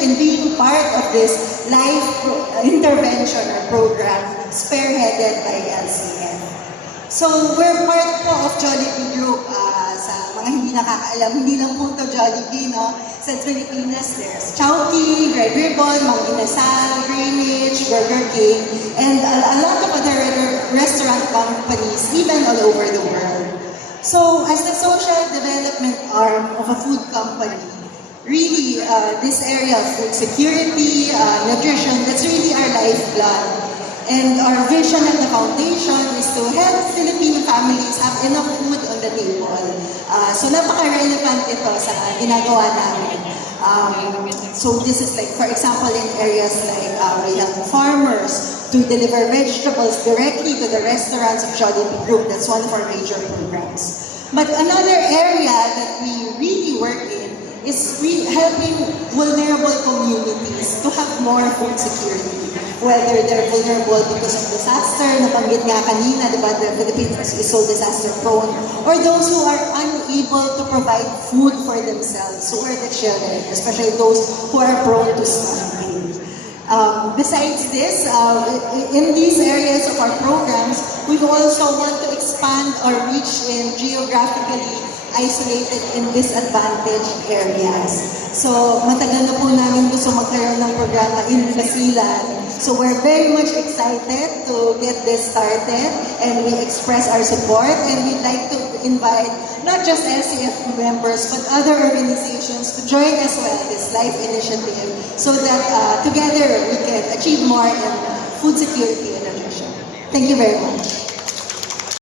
in being part of this life intervention or program spearheaded by LCF. So, we're part po of Jollibee Group. Sa mga hindi nakakaalam, hindi lang po ito Jollibee, no? Sa Pilipinas, there's Chowking, Red Ribbon, Mang Inasal, Greenwich, Burger King, and a lot of other restaurant companies, even all over the world. So, as the social development arm of a food company, really, this area of food security, nutrition, that's really our lifeblood. And our vision at the foundation is to help Filipino families have enough food on the table. So napaka-relevant ito sa ginagawa namin. So this is like, for example, in areas like we help farmers to deliver vegetables directly to the restaurants of Jollibee Group. That's one of our major programs. But another area that we really work in is helping vulnerable communities to have more food security. Whether they're vulnerable because of disaster, nabanggit nga kanina, di ba, the Philippines is so disaster prone, or those who are unable to provide food for themselves, who are the children, especially those who are prone to starving. Besides this, in these areas of our programs, we also want to expand our reach in geographically isolated and disadvantaged areas. So, matagal na po namin gusto magkaroon ng programa in Basilan. So, we're very much excited to get this started, and we express our support, and we'd like to invite not just LCF members, but other organizations to join as well this LIFE initiative, so that together we can achieve more in food security and nutrition. Thank you very much.